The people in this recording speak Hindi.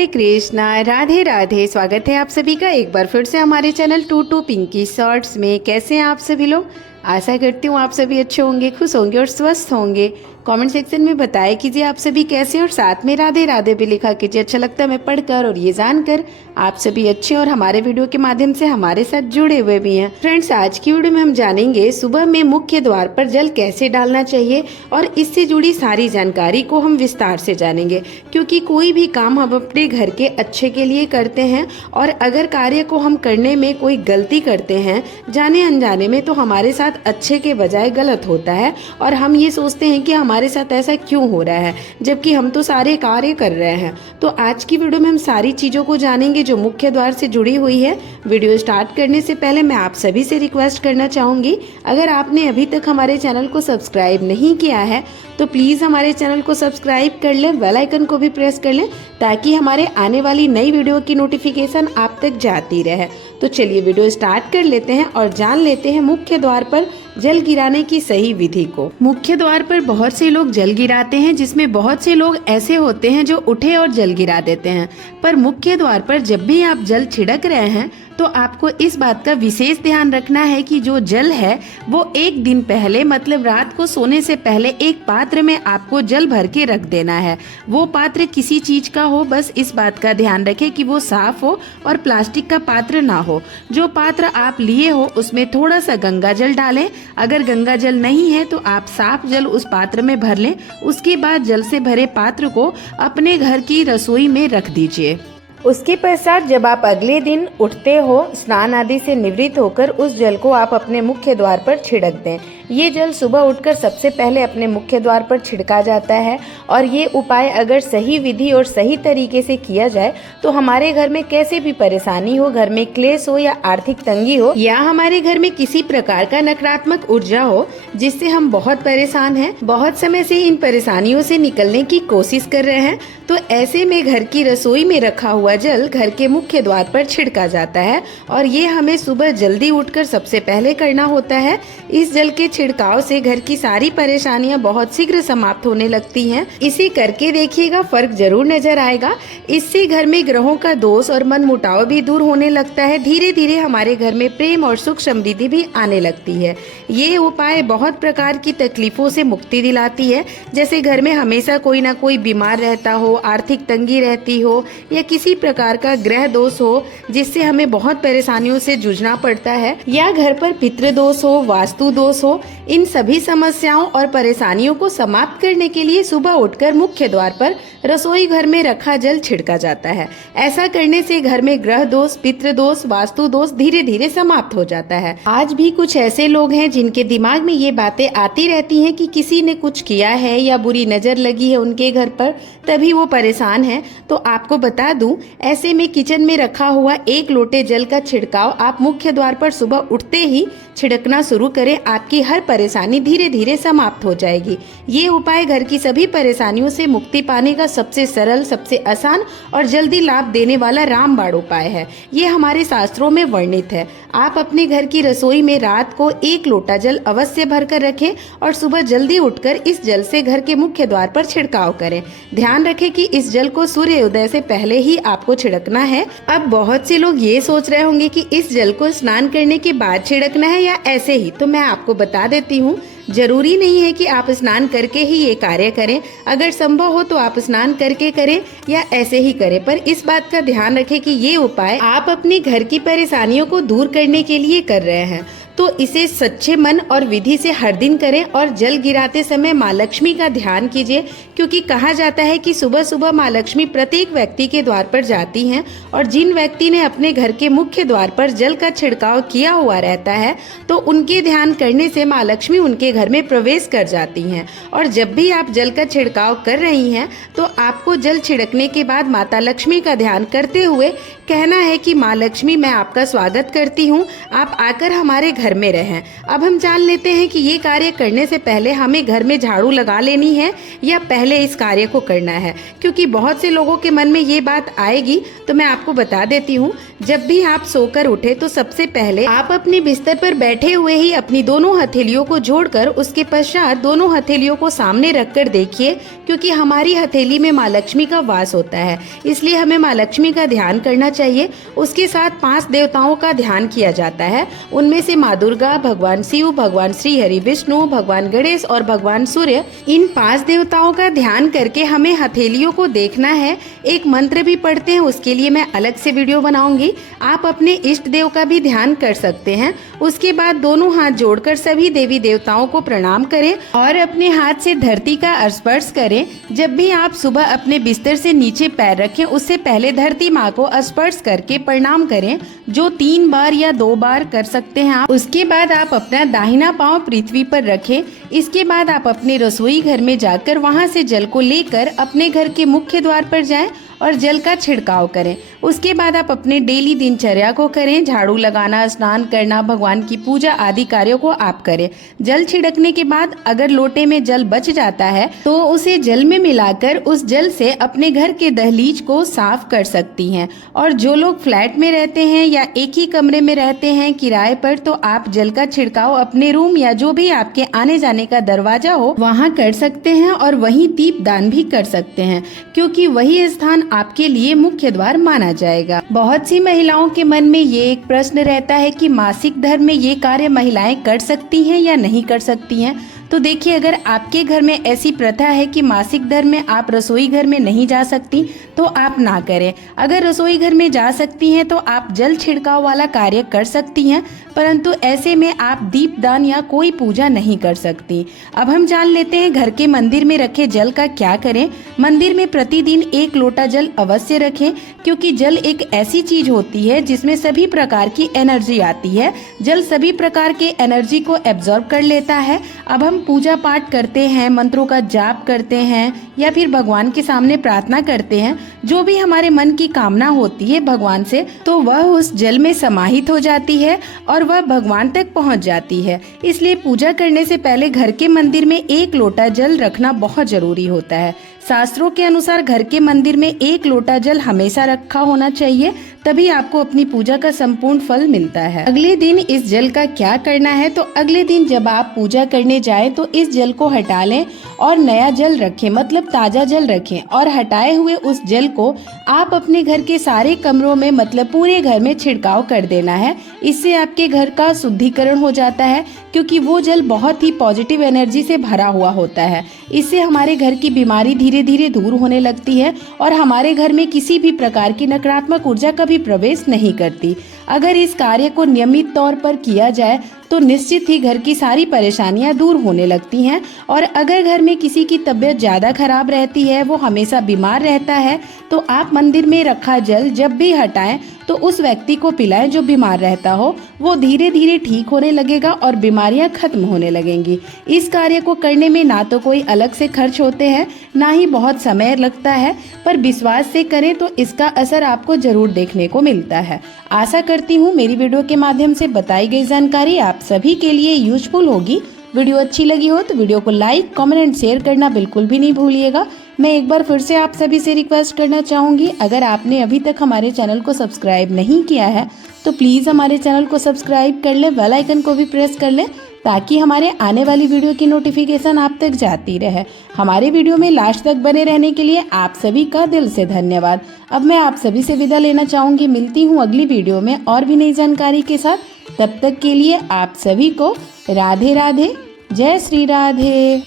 हरे कृष्णा, राधे राधे। स्वागत है आप सभी का एक बार फिर से हमारे चैनल टू पिंकी शॉर्ट्स में। कैसे हैं आप सभी लोग? आशा करती हूँ आप सभी अच्छे होंगे, खुश होंगे और स्वस्थ होंगे। कमेंट सेक्शन में बताया कीजिए आप सभी कैसे हैं और साथ में राधे राधे भी लिखा कीजिए। अच्छा लगता है मैं पढ़कर और ये जानकर आप सभी अच्छे और हमारे वीडियो के माध्यम से हमारे साथ जुड़े हुए भी हैं। फ्रेंड्स, आज की वीडियो में हम जानेंगे सुबह में मुख्य द्वार पर जल कैसे डालना चाहिए और इससे जुड़ी सारी जानकारी को हम विस्तार से जानेंगे, क्योंकि कोई भी काम हम अपने घर के अच्छे के लिए करते हैं और अगर कार्य को हम करने में कोई गलती करते हैं जाने अनजाने में, तो हमारे साथ अच्छे के बजाय गलत होता है और हम ये सोचते हैं कि हमारे साथ ऐसा क्यों हो रहा है, जबकि हम तो सारे कार्य कर रहे हैं। तो आज की वीडियो में हम सारी चीज़ों को जानेंगे जो मुख्य द्वार से जुड़ी हुई है। वीडियो स्टार्ट करने से पहले मैं आप सभी से रिक्वेस्ट करना चाहूँगी, अगर आपने अभी तक हमारे चैनल को सब्सक्राइब नहीं किया है तो प्लीज़ हमारे चैनल को सब्सक्राइब कर लें, बेल आइकन को भी प्रेस कर लें ताकि हमारे आने वाली नई वीडियो की नोटिफिकेशन आप तक जाती रहे। तो चलिए वीडियो स्टार्ट कर लेते हैं और जान लेते हैं मुख्य द्वार पर जल गिराने की सही विधि को। मुख्य द्वार पर बहुत से लोग जल गिराते हैं, जिसमें बहुत से लोग ऐसे होते हैं जो उठे और जल गिरा देते हैं। पर मुख्य द्वार पर जब भी आप जल छिड़क रहे हैं तो आपको इस बात का विशेष ध्यान रखना है कि जो जल है वो एक दिन पहले, मतलब रात को सोने से पहले एक पात्र में आपको जल भर के रख देना है। वो पात्र किसी चीज का हो, बस इस बात का ध्यान रखें कि वो साफ हो और प्लास्टिक का पात्र ना हो। जो पात्र आप लिए हो उसमें थोड़ा सा गंगा जल डालें। अगर गंगा जल नहीं है तो आप साफ जल उस पात्र में भर लें। उसके बाद जल से भरे पात्र को अपने घर की रसोई में रख दीजिए। उसके पश्चात जब आप अगले दिन उठते हो, स्नान आदि से निवृत्त होकर उस जल को आप अपने मुख्य द्वार पर छिड़क दें। ये जल सुबह उठकर सबसे पहले अपने मुख्य द्वार पर छिड़का जाता है और ये उपाय अगर सही विधि और सही तरीके से किया जाए तो हमारे घर में कैसे भी परेशानी हो, घर में क्लेश हो या आर्थिक तंगी हो या हमारे घर में किसी प्रकार का नकारात्मक ऊर्जा हो जिससे हम बहुत परेशान हैं, बहुत समय से इन परेशानियों से निकलने की कोशिश कर रहे हैं, तो ऐसे में घर की रसोई में रखा हुआ जल घर के मुख्य द्वार पर छिड़का जाता है और ये हमें सुबह जल्दी उठकर सबसे पहले करना होता है। इस जल के छिड़काव से घर की सारी परेशानियां बहुत शीघ्र समाप्त होने लगती हैं। इसे करके देखिएगा, फर्क जरूर नजर आएगा। इससे घर में ग्रहों का दोष और मन मुटाव भी दूर होने लगता है। धीरे धीरे हमारे घर में प्रेम और सुख समृद्धि भी आने लगती है। ये उपाय बहुत प्रकार की तकलीफों से मुक्ति दिलाती है, जैसे घर में हमेशा कोई ना कोई बीमार रहता हो, आर्थिक तंगी रहती हो या किसी प्रकार का ग्रह दोष हो जिससे हमें बहुत परेशानियों से जूझना पड़ता है, या घर पर पितृ दोष हो, वास्तु दोष हो। इन सभी समस्याओं और परेशानियों को समाप्त करने के लिए सुबह उठकर मुख्य द्वार पर रसोई घर में रखा जल छिड़का जाता है। ऐसा करने से घर में ग्रह दोष, पितृ दोष, वास्तु दोष धीरे धीरे समाप्त हो जाता है। आज भी कुछ ऐसे लोग हैं जिनके दिमाग में ये बातें आती रहती हैं कि किसी ने कुछ किया है या बुरी नजर लगी है उनके घर पर, तभी वो परेशान है। तो आपको बता दूं, ऐसे में किचन में रखा हुआ 1 लोटे जल का छिड़काव आप मुख्य द्वार पर सुबह उठते ही छिड़कना शुरू करें। आपकी हर परेशानी धीरे धीरे समाप्त हो जाएगी। ये उपाय घर की सभी परेशानियों से मुक्ति पाने का सबसे सरल, सबसे आसान और जल्दी लाभ देने वाला रामबाण उपाय है। ये हमारे शास्त्रों में वर्णित है। आप अपने घर की रसोई में रात को 1 लोटा जल अवश्य भरकर रखें और सुबह जल्दी उठकर इस जल से घर के मुख्य द्वार पर छिड़काव करें। ध्यान रखें कि इस जल को सूर्योदय से पहले ही आपको छिड़कना है। अब बहुत से लोग ये सोच रहे होंगे कि इस जल को स्नान करने के बाद छिड़कना है या ऐसे ही, तो मैं आपको बता देती हूँ, जरूरी नहीं है कि आप स्नान करके ही ये कार्य करें। अगर संभव हो तो आप स्नान करके करें या ऐसे ही करें, पर इस बात का ध्यान रखें कि ये उपाय आप अपने घर की परेशानियों को दूर करने के लिए कर रहे हैं, तो इसे सच्चे मन और विधि से हर दिन करें। और जल गिराते समय माँ लक्ष्मी का ध्यान कीजिए, क्योंकि कहा जाता है कि सुबह सुबह माँ लक्ष्मी प्रत्येक व्यक्ति के द्वार पर जाती हैं और जिन व्यक्ति ने अपने घर के मुख्य द्वार पर जल का छिड़काव किया हुआ रहता है तो उनके ध्यान करने से माँ लक्ष्मी उनके घर में प्रवेश कर जाती हैं। और जब भी आप जल का छिड़काव कर रही हैं तो आपको जल छिड़कने के बाद माता लक्ष्मी का ध्यान करते हुए कहना है कि माँ लक्ष्मी, मैं आपका स्वागत करती हूँ, आप आकर हमारे घर घर में रहें। अब हम जान लेते हैं कि ये कार्य करने से पहले हमें घर में झाड़ू लगा लेनी है या पहले इस कार्य को करना है, क्योंकि बहुत से लोगों के मन में ये बात आएगी। तो मैं आपको बता देती हूँ, जब भी आप सोकर उठे तो सबसे पहले आप अपने बिस्तर पर बैठे हुए ही अपनी दोनों हथेलियों को जोड़कर उसके पश्चात दोनों हथेलियों को सामने रखकर देखिए, क्योंकि हमारी हथेली में माँ लक्ष्मी का वास होता है, इसलिए हमें माँ लक्ष्मी का ध्यान करना चाहिए। उसके साथ 5 देवताओं का ध्यान किया जाता है। उनमें से माँ दुर्गा, भगवान शिव, भगवान श्री हरि विष्णु, भगवान गणेश और भगवान सूर्य, इन 5 देवताओं का ध्यान करके हमें हथेलियों को देखना है। एक मंत्र भी पढ़ते हैं, उसके लिए मैं अलग से वीडियो बनाऊंगी। आप अपने इष्ट देव का भी ध्यान कर सकते हैं। उसके बाद दोनों हाथ जोड़कर सभी देवी देवताओं को प्रणाम करें और अपने हाथ से धरती का स्पर्श करें। जब भी आप सुबह अपने बिस्तर से नीचे पैर रखें, उससे पहले धरती माँ को स्पर्श करके प्रणाम करें, जो 3 बार या 2 बार कर सकते हैं आप। उसके बाद आप अपना दाहिना पांव पृथ्वी पर रखें। इसके बाद आप अपने रसोई घर में जाकर वहां से जल को लेकर अपने घर के मुख्य द्वार पर जाएं और जल का छिड़काव करें। उसके बाद आप अपने डेली दिनचर्या को करें। झाड़ू लगाना, स्नान करना, भगवान की पूजा आदि कार्यों को आप करें। जल छिड़कने के बाद अगर लोटे में जल बच जाता है तो उसे जल में मिलाकर उस जल से अपने घर के दहलीज को साफ कर सकती हैं। और जो लोग फ्लैट में रहते हैं या एक ही कमरे में रहते हैं किराए पर, तो आप जल का छिड़काव अपने रूम या जो भी आपके आने जाने का दरवाजा हो वहाँ कर सकते हैं और वहीं दीप दान भी कर सकते हैं, क्योंकि वही स्थान आपके लिए मुख्य द्वार माना जाएगा। बहुत सी महिलाओं के मन में ये एक प्रश्न रहता है कि मासिक धर्म में ये कार्य महिलाएं कर सकती हैं या नहीं कर सकती हैं। तो देखिए, अगर आपके घर में ऐसी प्रथा है कि मासिक धर्म में आप रसोई घर में नहीं जा सकती तो आप ना करें। अगर रसोई घर में जा सकती हैं तो आप जल छिड़काव वाला कार्य कर सकती हैं, परंतु ऐसे में आप दीपदान या कोई पूजा नहीं कर सकती। अब हम जान लेते हैं घर के मंदिर में रखे जल का क्या करें। मंदिर में प्रतिदिन 1 लोटा जल अवश्य रखें, क्योंकि जल एक ऐसी चीज होती है जिसमें सभी प्रकार की एनर्जी आती है। जल सभी प्रकार के एनर्जी को एब्जॉर्ब कर लेता है। अब हम पूजा पाठ करते हैं, मंत्रों का जाप करते हैं या फिर भगवान के सामने प्रार्थना करते हैं, जो भी हमारे मन की कामना होती है भगवान से, तो वह उस जल में समाहित हो जाती है और वह भगवान तक पहुंच जाती है। इसलिए पूजा करने से पहले घर के मंदिर में 1 लोटा जल रखना बहुत जरूरी होता है। शास्त्रों के अनुसार घर के मंदिर में 1 लोटा जल हमेशा रखा होना चाहिए, तभी आपको अपनी पूजा का संपूर्ण फल मिलता है। अगले दिन इस जल का क्या करना है, तो अगले दिन जब आप पूजा करने जाएं तो इस जल को हटा लें और नया जल रखें, मतलब ताजा जल रखें। और हटाए हुए उस जल को आप अपने घर के सारे कमरों में, मतलब पूरे घर में छिड़काव कर देना है। इससे आपके घर का शुद्धिकरण हो जाता है, क्योंकि वो जल बहुत ही पॉजिटिव एनर्जी से भरा हुआ होता है। इससे हमारे घर की बीमारी धीरे धीरे दूर होने लगती है और हमारे घर में किसी भी प्रकार की नकारात्मक ऊर्जा कभी प्रवेश नहीं करती। अगर इस कार्य को नियमित तौर पर किया जाए तो निश्चित ही घर की सारी परेशानियां दूर होने लगती हैं। और अगर घर में किसी की तबीयत ज़्यादा खराब रहती है, वो हमेशा बीमार रहता है, तो आप मंदिर में रखा जल जब भी हटाएं तो उस व्यक्ति को पिलाएं जो बीमार रहता हो। वो धीरे धीरे ठीक होने लगेगा और बीमारियां खत्म होने लगेंगी। इस कार्य को करने में ना तो कोई अलग से खर्च होते हैं, ना ही बहुत समय लगता है, पर विश्वास से करें तो इसका असर आपको जरूर देखने को मिलता है। आशा करती हूँ मेरी वीडियो के माध्यम से बताई गई जानकारी आप सभी के लिए यूजफुल होगी। वीडियो अच्छी लगी हो तो वीडियो को लाइक, कमेंट एंड शेयर करना बिल्कुल भी नहीं भूलिएगा। मैं एक बार फिर से आप सभी से रिक्वेस्ट करना चाहूँगी, अगर आपने अभी तक हमारे चैनल को सब्सक्राइब नहीं किया है तो प्लीज़ हमारे चैनल को सब्सक्राइब कर लें, बेल आइकन को भी प्रेस कर लें, ताकि हमारे आने वाली वीडियो की नोटिफिकेशन आप तक जाती रहे। हमारे वीडियो में लास्ट तक बने रहने के लिए आप सभी का दिल से धन्यवाद। अब मैं आप सभी से विदा लेना चाहूँगी। मिलती हूँ अगली वीडियो में और भी नई जानकारी के साथ। तब तक के लिए आप सभी को राधे राधे, जय श्री राधे।